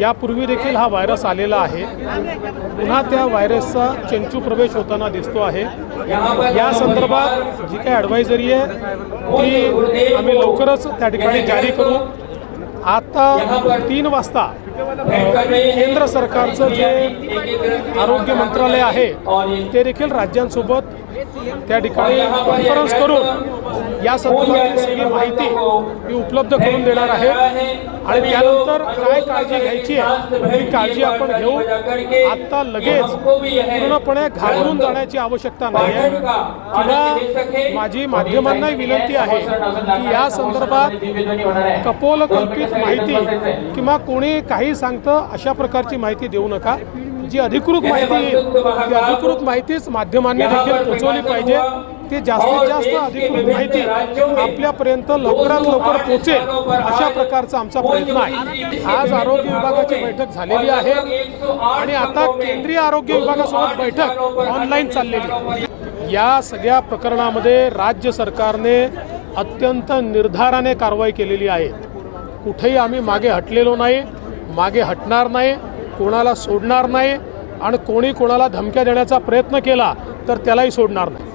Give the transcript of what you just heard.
यापूर्वी देखील हा व्हायरस आलेला आहे. पुन्हा त्या व्हायरसचा चंचू प्रवेश होताना दिसतो आहे. या संदर्भात जी काही ॲडवायझरी आहे ती आम्ही लवकरच त्या ठिकाणी जारी करू. आता तीन वाजता केंद्र सरकारचं जे आरोग्य मंत्रालय आहे ते देखील राज्यांसोबत त्या ठिकाणी कॉन्फरन्स करून या संदर्भातली सगळी माहिती मी उपलब्ध करून देणार आहे. आणि त्यानंतर काय काळजी घ्यायची आहे ती काळजी आपण घेऊ. आत्ता लगेच पूर्णपणे घाबरून जाण्याची आवश्यकता नाही आहे. किंवा माझी माध्यमांनाही विनंती आहे की या संदर्भात कपोलकल्पित माहिती किंवा कोणी काही सांगतं अशा प्रकारची माहिती देऊ नका. जी अधिकृत माहिती ती अधिकृत माहितीच माध्यमांनी देखील पोहोचवली पाहिजे. ती जास्तीत जास्त अधिकृत माहिती आपल्यापर्यंत लवकरात लवकर पोहोचेल अशा प्रकारचा आमचा प्रयत्न आहे. आज आरोग्य विभागाची बैठक झालेली आहे. आणि आता केंद्रीय आरोग्य विभागासोबत बैठक ऑनलाईन चाललेली आहे. या सगळ्या प्रकरणामध्ये राज्य सरकारने अत्यंत निर्धाराने कारवाई केलेली आहे. कुठेही आम्ही मागे हटलेलो नाही मागे हटणार नाही कोणाला सोडणार नाही आणि कोणी कोणाला धमक्या देण्याचा प्रयत्न केला तर त्यालाही सोडणार नाही.